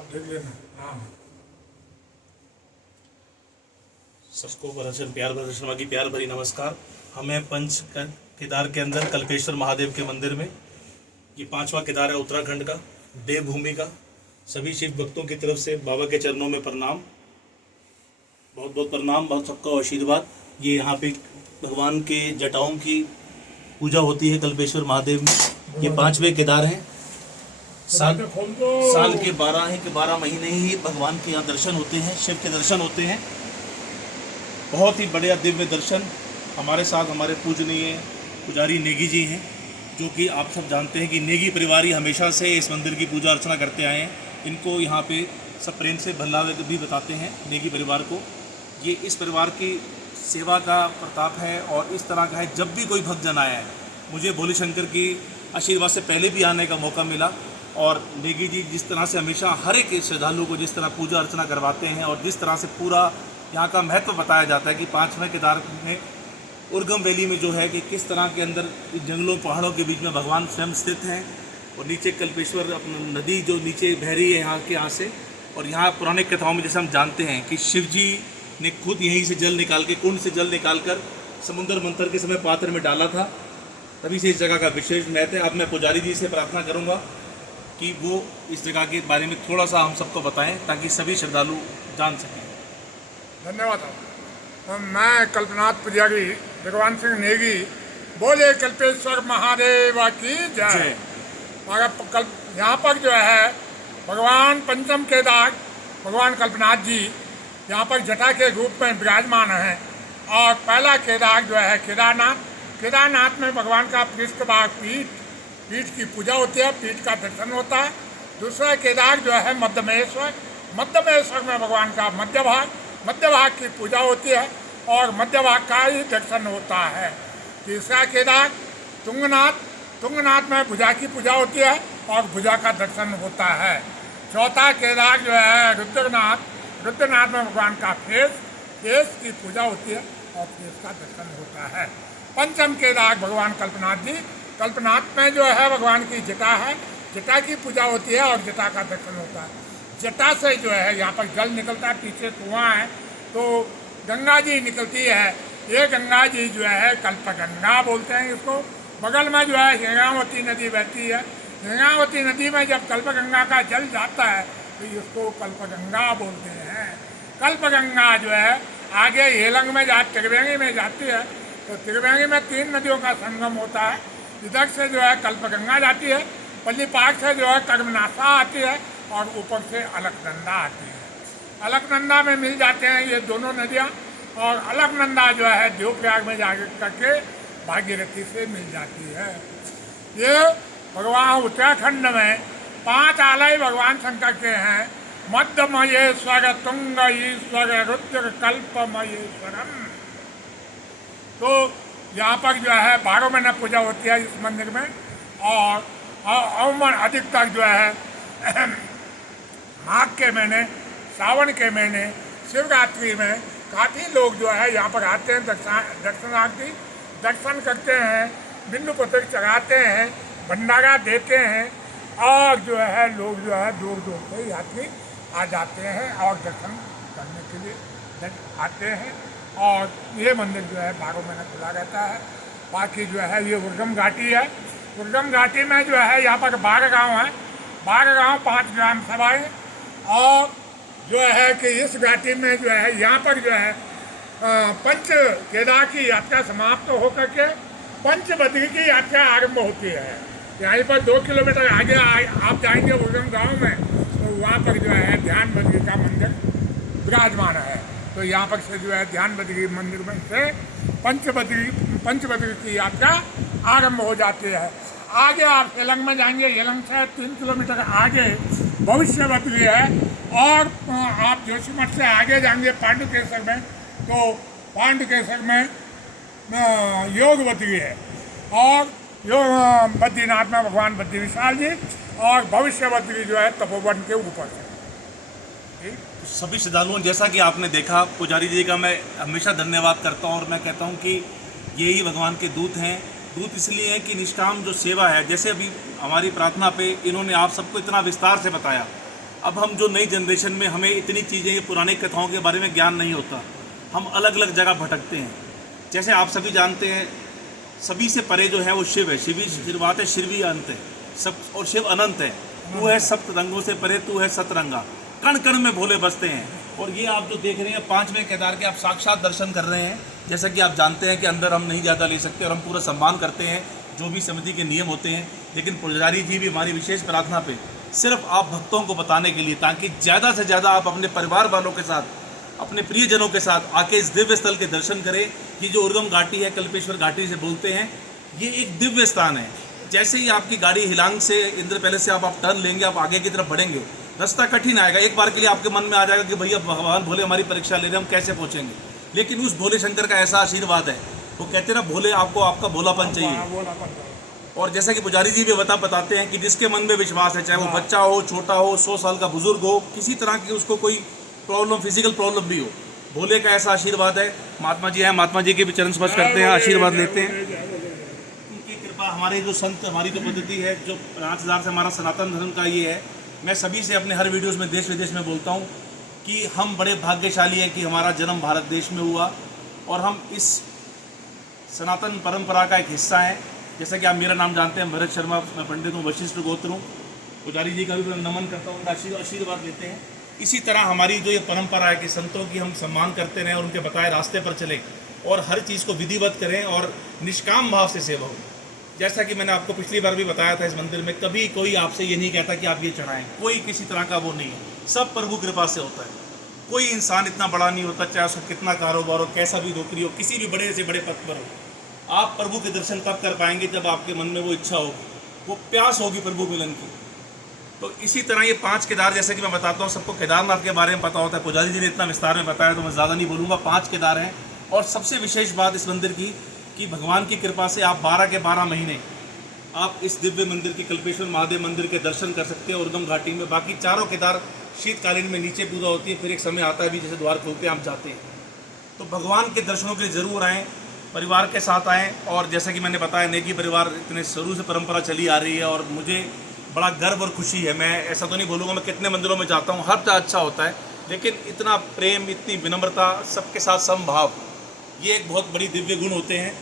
आप देख लेना। हाँ, सबको प्रदर्शन प्यार प्रदर्शन की प्यार भरी नमस्कार। हमें केदार के अंदर कल्पेश्वर महादेव के मंदिर में, ये 5वां केदार है उत्तराखंड का, देवभूमि का। सभी शिव भक्तों की तरफ से बाबा के चरणों में प्रणाम, बहुत बहुत प्रणाम, बहुत सबका आशीर्वाद। ये यहाँ पे भगवान के जटाओं की पूजा होती है कल्पेश्वर महादेव में। ये 5वें केदार हैं। साल के 12 महीने ही भगवान के यहाँ दर्शन होते हैं, शिव के दर्शन होते हैं। बहुत ही बढ़िया दिव्य दर्शन। हमारे साथ हमारे पूजनीय पुजारी नेगी जी हैं, जो कि आप सब जानते हैं कि नेगी परिवार ही हमेशा से इस मंदिर की पूजा अर्चना करते आए हैं। इनको यहाँ पे सब प्रेम से भल्ला भी बताते हैं नेगी परिवार को। ये इस परिवार की सेवा का प्रताप है और इस तरह का है। जब भी कोई भक्तजन आया है, मुझे भोले शंकर की आशीर्वाद से पहले भी आने का मौका मिला, और नेगी जी जिस तरह से हमेशा हर एक श्रद्धालु को जिस तरह पूजा अर्चना करवाते हैं और जिस तरह से पूरा यहाँ का महत्व बताया जाता है कि 5वें केदार में उर्गम वैली में जो है कि किस तरह के अंदर जंगलों पहाड़ों के बीच में भगवान स्वयं स्थित हैं, और नीचे कल्पेश्वर अपना नदी जो नीचे बह रही है यहाँ से। और यहाँ पुराने कथाओं में जैसे हम जानते हैं कि शिव जी ने खुद यहीं से जल निकाल के, कुंड से जल निकाल कर समुद्र मंथन के समय पात्र में डाला था। तभी से इस जगह का विशेष महत्व है। अब मैं पुजारी जी से प्रार्थना करूँगा कि वो इस जगह के बारे में थोड़ा सा हम सबको बताएं, ताकि सभी श्रद्धालु जान सकें। धन्यवाद। मैं कल्पनाथ पुजारी भगवान सिंह नेगी, बोले कल्पेश्वर महादेव की जय। यहाँ पर जो है भगवान पंचम केदार भगवान कल्पनाथ जी यहाँ पर जटा के रूप में विराजमान हैं। और पहला केदार जो है केदारनाथ में भगवान का पृष्ठभाग पीठ की पूजा होती है, पीठ का दर्शन होता है। दूसरा केदार जो है मध्यमेश्वर में भगवान का मध्य भाग की पूजा होती है और मध्य भाग का ही दर्शन होता है। तीसरा केदार तुंगनाथ में भुजा की पूजा होती है और भुजा का दर्शन होता है। चौथा केदार जो है रुद्रनाथ में भगवान का फेस की पूजा होती है और फेस का दर्शन होता है। पंचम केदार भगवान कल्पनाथ में जो है भगवान की जटा है, जटा की पूजा होती है और जटा का दर्शन होता है। जटा से जो है यहाँ पर जल निकलता है, पीछे कुआं है तो गंगा जी निकलती है। ये गंगा जी जो है कल्पगंगा बोलते हैं इसको। बगल में जो है गंगावती नदी बहती है। गंगावती नदी में जब कल्पगंगा का जल जाता है तो इसको कल्पगंगा बोलते हैं। कल्पगंगा जो है आगे हेलंग में त्रिवेणी में जाती है, तो त्रिवेणी में 3 नदियों का संगम होता है। इधर से जो है कल्पगंगा जाती है, पल्ली पार्क से जो है कर्मनाशा आती है और ऊपर से अलकनंदा आती है। अलकनंदा में मिल जाते हैं ये दोनों नदियाँ, और अलकनंदा जो है देवप्रयाग में जाकर करके भागीरथी से मिल जाती है। ये भगवान उत्तराखंड में 5 आलय भगवान शंकर के हैं। मध्यमयेश्वर तुंग ईश्वर रुद्र कल्पमयेश्वरम। तो यहाँ पर जो है 12 महीने पूजा होती है इस मंदिर में। और अमूमन अधिकतर जो है माघ के महीने, सावन के महीने, शिवरात्रि में काफ़ी लोग जो है यहाँ पर आते हैं, दर्शनार्थी दर्शन करते हैं, बिंदु पत्र चढ़ाते हैं, भंडारा देते हैं, और जो है लोग जो है दूर दूर से यात्री आ जाते हैं और दर्शन करने के लिए आते हैं। और ये मंदिर जो है 12 महीने खुला रहता है। बाकी जो है ये उर्गम घाटी है। उर्गम घाटी में जो है यहाँ पर 12 गाँव हैं, 12 गाँव 5 ग्राम सभाएँ। और जो है कि इस घाटी में जो है यहाँ पर जो है पंच केदार की यात्रा समाप्त होकर के पंचबद्री की यात्रा आरंभ होती है। यहाँ पर 2 किलोमीटर आगे आप जाएंगे उर्गम गाँव में, तो वहाँ पर जो है ध्यान बद्री का मंदिर विराजमान है। तो यहाँ पर से जो है ध्यान बद्री मंदिर में से पंचबद्री की यात्रा आरंभ हो जाती है। आगे आप हेलंग में जाएंगे, हेलंग से 3 किलोमीटर आगे भविष्य बद्री है। और आप जोशीमठ से आगे जाएंगे पांडुकेश्वर में, तो पांडुकेश्वर में योग बद्री है। और योग बद्रीनाथ में भगवान बद्री विशाल जी, और भविष्य बद्री जो है तपोवन के ऊपर है। सभी श्रद्धालुओं, जैसा कि आपने देखा, पुजारी जी का मैं हमेशा धन्यवाद करता हूं, और मैं कहता हूं कि ये ही भगवान के दूत हैं। दूत इसलिए है कि निष्काम जो सेवा है, जैसे अभी हमारी प्रार्थना पे इन्होंने आप सबको इतना विस्तार से बताया अब हम जो नई जनरेशन में हमें इतनी चीज़ें पुरानी कथाओं के बारे में ज्ञान नहीं होता, हम अलग अलग जगह भटकते हैं। जैसे आप सभी जानते हैं, सभी से परे जो है वो शिव है, शिवी शुरुआत है, शिवी अंत है, सब, और शिव अनंत है। तू है सप्त रंगों से परे, तू है सतरंगा, कण कण में भोले बसते हैं। और ये आप जो देख रहे हैं 5वें केदार के आप साक्षात दर्शन कर रहे हैं। जैसा कि आप जानते हैं कि अंदर हम नहीं ज़्यादा ले सकते और हम पूरा सम्मान करते हैं जो भी समिति के नियम होते हैं, लेकिन पुजारी जी भी हमारी विशेष प्रार्थना पे सिर्फ आप भक्तों को बताने के लिए, ताकि ज़्यादा से ज़्यादा आप अपने परिवार वालों के साथ, अपने प्रियजनों के साथ आके इस दिव्य स्थल के दर्शन करें। ये जो उर्गम घाटी है, कल्पेश्वर घाटी से बोलते हैं, ये एक दिव्य स्थान है। जैसे ही आपकी गाड़ी हिलांग से इंद्र पैलेस से आप टर्न लेंगे, आप आगे की तरफ बढ़ेंगे, रास्ता कठिन आएगा। एक बार के लिए आपके मन में आ जाएगा कि भैया भगवान भोले हमारी परीक्षा ले रहे हैं, हम कैसे पहुँचेंगे। लेकिन उस भोले शंकर का ऐसा आशीर्वाद है, वो कहते हैं ना, भोले आपको आपका भोलापन चाहिए। और जैसा कि पुजारी जी भी बताते हैं कि जिसके मन में विश्वास है, चाहे वो बच्चा हो, छोटा हो, 100 साल का बुजुर्ग हो, किसी तरह की उसको कोई प्रॉब्लम, फिजिकल प्रॉब्लम भी हो, भोले का ऐसा आशीर्वाद है। महात्मा जी हैं, महात्मा जी के भी चरण स्पर्श करते हैं, आशीर्वाद लेते हैं। उनकी कृपा, हमारे जो संत, हमारी जो पद्धति है, जो 5000 से हमारा सनातन धर्म का ये है। मैं सभी से अपने हर वीडियोज़ में देश विदेश में बोलता हूँ कि हम बड़े भाग्यशाली हैं कि हमारा जन्म भारत देश में हुआ और हम इस सनातन परंपरा का एक हिस्सा हैं। जैसा कि आप मेरा नाम जानते हैं, भरत शर्मा, मैं पंडित हूँ, वशिष्ठ गोत्र हूँ। पुजारी जी का भी मैं नमन करता हूँ, उनका आशीर्वाद लेते हैं। इसी तरह हमारी जो ये परंपरा है कि संतों की हम सम्मान करते रहें और उनके बताए रास्ते पर चलें और हर चीज़ को विधिवत करें और निष्काम भाव से सेवा हो। जैसा कि मैंने आपको पिछली बार भी बताया था, इस मंदिर में कभी कोई आपसे ये नहीं कहता कि आप ये चढ़ाएं, कोई किसी तरह का वो नहीं है, सब प्रभु कृपा से होता है। कोई इंसान इतना बड़ा नहीं होता, चाहे उसको कितना कारोबार हो, कैसा भी नौकरी हो, किसी भी बड़े से बड़े पद पर हो। आप प्रभु के दर्शन तब कर पाएंगे जब आपके मन में वो इच्छा होगी, वो प्यास होगी प्रभु मिलन की। तो इसी तरह ये 5 केदार, जैसे कि मैं बताता हूँ, सबको केदारनाथ के बारे में पता होता है, पुजारी जी ने इतना विस्तार में बताया तो मैं ज़्यादा नहीं बोलूँगा। 5 केदार हैं। और सबसे विशेष बात इस मंदिर की कि भगवान की कृपा से आप 12 के 12 महीने आप इस दिव्य मंदिर की, कल्पेश्वर महादेव मंदिर के दर्शन कर सकते हैं उर्गम घाटी में। बाकी चारों केदार शीतकालीन में नीचे पूजा होती है, फिर एक समय आता है भी जैसे द्वार खोलते हैं आप जाते हैं। तो भगवान के दर्शनों के लिए ज़रूर आएँ, परिवार के साथ आएँ। और जैसा कि मैंने बताया, नेगी परिवार इतने शुरू से परंपरा चली आ रही है और मुझे बड़ा गर्व और खुशी है। मैं ऐसा तो नहीं बोलूँगा, मैं कितने मंदिरों में जाता हूँ, हर अच्छा होता है, लेकिन इतना प्रेम, इतनी विनम्रता, सबके साथ समभाव, ये एक बहुत बड़ी दिव्य गुण होते हैं।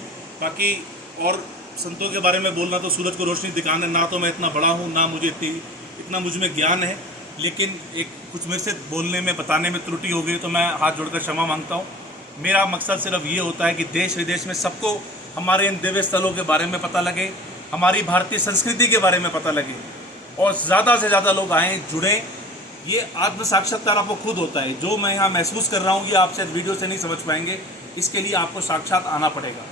बाकी और संतों के बारे में बोलना तो सूरज को रोशनी दिखाना, ना तो मैं इतना बड़ा हूँ, ना मुझे इतना मुझ में ज्ञान है, लेकिन एक कुछ मेरे से बोलने में, बताने में त्रुटि हो गई तो मैं हाथ जोड़कर क्षमा मांगता हूँ। मेरा मकसद सिर्फ ये होता है कि देश विदेश में सबको हमारे इन दिव्य स्थलों के बारे में पता लगे, हमारी भारतीय संस्कृति के बारे में पता लगे और ज़्यादा से ज़्यादा लोग आएँ, जुड़ें। ये आत्म साक्षात्कार आपको खुद होता है। जो मैं यहाँ महसूस कर रहा हूँ, ये आप शायद वीडियो से नहीं समझ पाएंगे, इसके लिए आपको साक्षात आना पड़ेगा।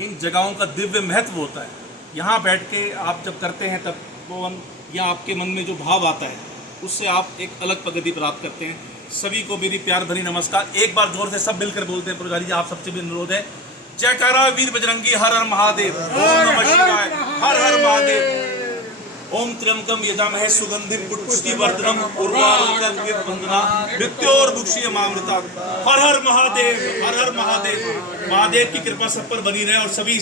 इन जगहों का दिव्य महत्व होता है। यहाँ बैठ के आप जब करते हैं तब वो या आपके मन में जो भाव आता है, उससे आप एक अलग प्रगति प्राप्त करते हैं। सभी को मेरी प्यार भरी नमस्कार। एक बार जोर से सब मिलकर बोलते हैं। पुजारी जी, आप सबसे भी अनुरोध है, जयकारा वीर बजरंगी, हर हर महादेव, ओम नमः शिवाय, हर हर महादेव। ओम त्र्यंबकम यजामहे सुगंधिम पुष्टिवर्धनम उर्वारुकमिव वंदना मृत्योर्मुक्षीयमामृतात्। हर हर महादेव, हर हर महादेव। महादेव की कृपा सब पर बनी रहे और सभी